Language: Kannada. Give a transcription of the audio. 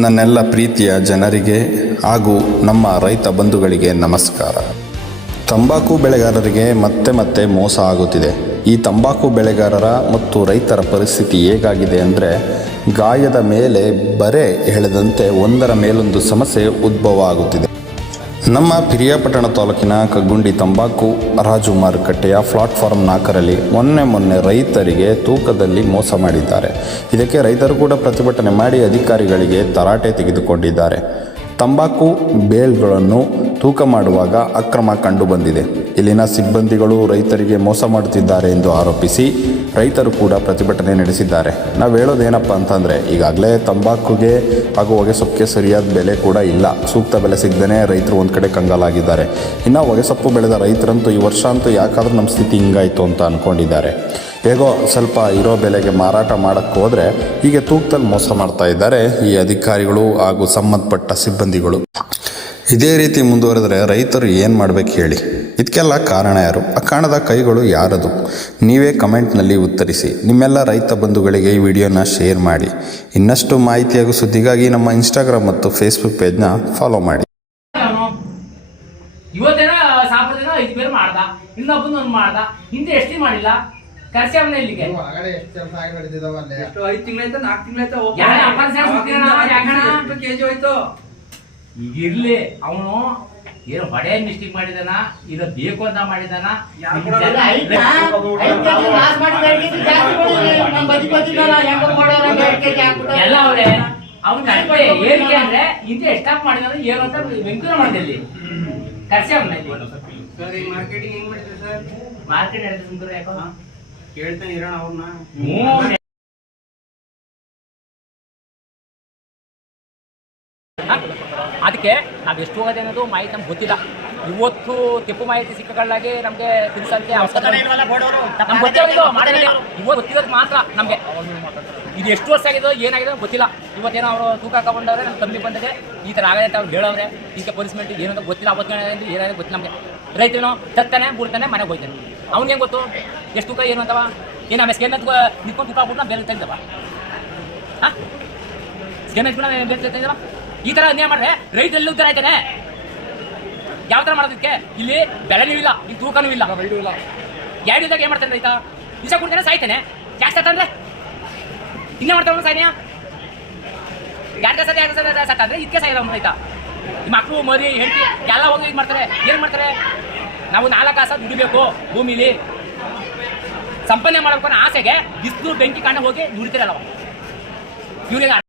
ನನ್ನೆಲ್ಲ ಪ್ರೀತಿಯ ಜನರಿಗೆ ಹಾಗೂ ನಮ್ಮ ರೈತ ಬಂಧುಗಳಿಗೆ ನಮಸ್ಕಾರ. ತಂಬಾಕು ಬೆಳೆಗಾರರಿಗೆ ಮತ್ತೆ ಮೋಸ ಆಗುತ್ತಿದೆ. ಈ ತಂಬಾಕು ಬೆಳೆಗಾರರ ಮತ್ತು ರೈತರ ಪರಿಸ್ಥಿತಿ ಹೇಗಾಗಿದೆ ಅಂದರೆ, ಗಾಯದ ಮೇಲೆ ಬರೆ ಎಳೆದಂತೆ ಒಂದರ ಮೇಲೊಂದು ಸಮಸ್ಯೆ ಉದ್ಭವ ಆಗುತ್ತಿದೆ. ನಮ್ಮ ಪಿರಿಯಾಪಟ್ಟಣ ತಾಲೂಕಿನ ಕಗ್ಗುಂಡಿ ತಂಬಾಕು ಹರಾಜು ಮಾರುಕಟ್ಟೆಯ ಪ್ಲಾಟ್ಫಾರ್ಮ್ 4ರಲ್ಲಿ ಮೊನ್ನೆ ರೈತರಿಗೆ ತೂಕದಲ್ಲಿ ಮೋಸ ಮಾಡಿದ್ದಾರೆ. ಇದಕ್ಕೆ ರೈತರು ಕೂಡ ಪ್ರತಿಭಟನೆ ಮಾಡಿ ಅಧಿಕಾರಿಗಳಿಗೆ ತರಾಟೆ ತೆಗೆದುಕೊಂಡಿದ್ದಾರೆ. ತಂಬಾಕು ಬೇಲ್ಗಳನ್ನು ತೂಕ ಮಾಡುವಾಗ ಅಕ್ರಮ ಕಂಡುಬಂದಿದೆ. ಇಲ್ಲಿನ ಸಿಬ್ಬಂದಿಗಳು ರೈತರಿಗೆ ಮೋಸ ಮಾಡುತ್ತಿದ್ದಾರೆ ಎಂದು ಆರೋಪಿಸಿ ರೈತರು ಕೂಡ ಪ್ರತಿಭಟನೆ ನಡೆಸಿದ್ದಾರೆ. ನಾವು ಹೇಳೋದೇನಪ್ಪ ಅಂತಂದರೆ, ಈಗಾಗಲೇ ತಂಬಾಕುಗೆ ಹಾಗೂ ಹೊಗೆಸೊಪ್ಪಿಗೆ ಸರಿಯಾದ ಬೆಲೆ ಕೂಡ ಇಲ್ಲ. ಸೂಕ್ತ ಬೆಲೆ ಸಿಗದೇ ರೈತರು ಒಂದು ಕಡೆ ಕಂಗಾಲಾಗಿದ್ದಾರೆ. ಇನ್ನು ಹೊಗೆಸೊಪ್ಪು ಬೆಳೆದ ರೈತರಂತೂ ಈ ವರ್ಷ ಅಂತೂ ಯಾಕಾದರೂ ನಮ್ಮ ಸ್ಥಿತಿ ಹಿಂಗಾಯಿತು ಅಂತ ಅಂದ್ಕೊಂಡಿದ್ದಾರೆ. ಹೇಗೋ ಸ್ವಲ್ಪ ಇರೋ ಬೆಲೆಗೆ ಮಾರಾಟ ಮಾಡೋಕ್ಕೆ ಹೋದರೆ ಹೀಗೆ ತೂಕದಲ್ಲಿ ಮೋಸ ಮಾಡ್ತಾ ಇದ್ದಾರೆ ಈ ಅಧಿಕಾರಿಗಳು ಹಾಗೂ ಸಂಬಂಧಪಟ್ಟ ಸಿಬ್ಬಂದಿಗಳು. ಇದೇ ರೀತಿ ಮುಂದುವರೆದರೆ ರೈತರು ಏನು ಮಾಡಬೇಕು ಹೇಳಿ? ಇದಕ್ಕೆಲ್ಲ ಕಾರಣ ಯಾರು? ಆ ಕಾರಣದ ಕೈಗಳು ಯಾರದು? ನೀವೇ ಕಮೆಂಟ್ನಲ್ಲಿ ಉತ್ತರಿಸಿ. ನಿಮ್ಮೆಲ್ಲ ರೈತ ಬಂಧುಗಳಿಗೆ ಈ ವಿಡಿಯೋನ ಶೇರ್ ಮಾಡಿ. ಇನ್ನಷ್ಟು ಮಾಹಿತಿ ಹಾಗೂ ಸುದ್ದಿಗಾಗಿ ನಮ್ಮ ಇನ್ಸ್ಟಾಗ್ರಾಮ್ ಮತ್ತು ಫೇಸ್ಬುಕ್ ಪೇಜ್ನ ಫಾಲೋ ಮಾಡಿ. ಇವತ್ತೇನೋ ಸಾಪದಿನ 5 ಬೇರೆ ಮಾಡ್ದ, ಇನ್ನೊಬ್ಬನ ಮಾಡ್ದ, ಹಿಂದೆ ಎಷ್ಟು ಮಾಡಿಲ್ಲ. ಕರ್ಸಿ ಅವನ ಇಲ್ಲಿಗೆ ಎಷ್ಟು ಕೆಲಸ ಆಗಿ ನಡೆದಿದ್ದಾವಲ್ಲೇ. ಎಷ್ಟು 5 ತಿಂಗಳಾಯ್ತು 4 ತಿಂಗಳಾಯ್ತು ಕೆಜಿ ಹೋಯ್ತು. ಈಗ ಇರ್ಲಿ, ಅವನು ಏನೋ ಬಡೇ ಮಿಸ್ಟೇಕ್ ಮಾಡಿದಾನ, ಇದು ಬೇಕು ಅಂತ ಮಾಡಿದಾನ. ಎಲ್ಲ ಅವ್ರೆ ಅವ್ನ ಏನಿಕೆ ಅಂದ್ರೆ ಇಂತ ಎಷ್ಟಾಪ್ ಮಾಡಿದಾನ ಏನು ಅಂತ ವೆಂಕೂರ ಮಾಡಿದಲ್ಲಿ ಕರ್ಸಿ ಅವನ ಸರ್. ಈ ಮಾರ್ಕೆಟಿಂಗ್ ಹೆಂಗ್ ಮಾಡಿದ್ರಿ ಸರ್? ಮಾರ್ಕೆಟ್ ಹೇಳಿದ್ರೆ ಸುಂದರ ಯಾಕೋ ಕೇಳ್ತಾನೆ ಇರೋಣ ಅವ್ರನ್ನ. ಅದಕ್ಕೆ ನಾವು ಎಷ್ಟು ಹೋಗೋದೆ ಅನ್ನೋದು ಮಾಹಿತಿ ನಮ್ಗೆ ಗೊತ್ತಿಲ್ಲ. ಇವತ್ತು ತಿಪ್ಪು ಮಾಹಿತಿ ಸಿಕ್ಕಗಳಾಗಿ ನಮಗೆ ತಿಳಿಸೋಕ್ಕೆ ಅವಶ್ಯಕತೆ ನಮ್ಗೆ ಗೊತ್ತಿರೋದು ಮಾಡಿಲ್ಲ. ಇವತ್ತು ಗೊತ್ತಿರೋದು ಮಾತ್ರ ನಮಗೆ. ಇದು ಎಷ್ಟು ವರ್ಷ ಆಗಿದೋ ಏನಾಗಿದೆ ಗೊತ್ತಿಲ್ಲ. ಇವತ್ತೇನೋ ಅವರು ತೂಕ ಹಾಕೊಂಡವ್ರೆ, ನಮ್ಮ ಕಮ್ಮಿ ಬಂದಿದೆ, ಈ ಥರ ಆಗದೆ ಅಂತ ಅವ್ರು ಹೇಳೋರೆ. ಈಗ ಪನಿಷ್ಮೆಂಟ್ ಏನಂತ ಗೊತ್ತಿಲ್ಲ. ಅವತ್ತು ಏನಾಗಿದೆ ಗೊತ್ತಿಲ್ಲ ನಮಗೆ. ರೈತನು ತತ್ತಾನೆ ಬಿಡ್ತಾನೆ, ಮನೆಗೆ ಹೋಗ್ತಾನೆ. ಅವ್ನಿಗೆ ಗೊತ್ತು ಎಷ್ಟು ತೂಕ ಏನು ಅಂತವ. ಏನು ಆಮೇಲೆ ಸ್ಕೇನ್ ನಿಂತ್ಕೊಂಡು ತೂಕ ಹಾಕ್ಬಿಟ್ಟು ನಾವು ಬೇರೆ ತೆಗೆದವ. ಹಾಂ, ಸ್ಕೇನ್ ಹಚ್ಬಿಟ್ಟು ನಾವು ಬೇರೆ ತೆಗೆದವ. ಈ ಥರ ಅನ್ಯಾಯ ಮಾಡಿದ್ರೆ ರೈತ ಎಲ್ಲಿ ಉದ್ದಾರ ಆಯ್ತಾನೆ? ಯಾವ ಥರ ಮಾಡೋದಕ್ಕೆ? ಇಲ್ಲಿ ಬೆಲೆನೂ ಇಲ್ಲ, ಇಲ್ಲಿ ತೂಕನೂ ಇಲ್ಲ, ಎರಡು ಇದ್ದಾಗ ಏನು ಮಾಡ್ತಾನೆ ರೈತ? ವಿಷ ಕುಡ್ತಾನೆ, ಸಾಯ್ತಾನೆ. ಜಾಸ್ತಿ ಸತ್ತಂದ್ರೆ ಇನ್ನೇ ಮಾಡ್ತಾವ ಸಾಯ್ನೆಯ? ಎರಡು ಸತ್ತಂದ್ರೆ ಇದಕ್ಕೆ ಸಾಯ್ದ ರೈತ. ಈ ಮಕ್ಕಳು ಮರಿ ಹೆಂಡತಿ ಎಲ್ಲ ಹೋಗಿ ಇದು ಮಾಡ್ತಾರೆ. ಏನು ಮಾಡ್ತಾರೆ? ನಾವು 4 ಕಾಸು ದುಡಿಬೇಕು ಭೂಮಿಲಿ, ಸಂಪಾದನೆ ಮಾಡಬೇಕು ಅನ್ನೋ ಆಸೆಗೆ ಬಿಸಿಲು ಬೆಂಕಿ ಕಾಣ ಹೋಗಿ ದುಡಿತಿರಲ್ಲವ. ಇವ್ರಿಗೆ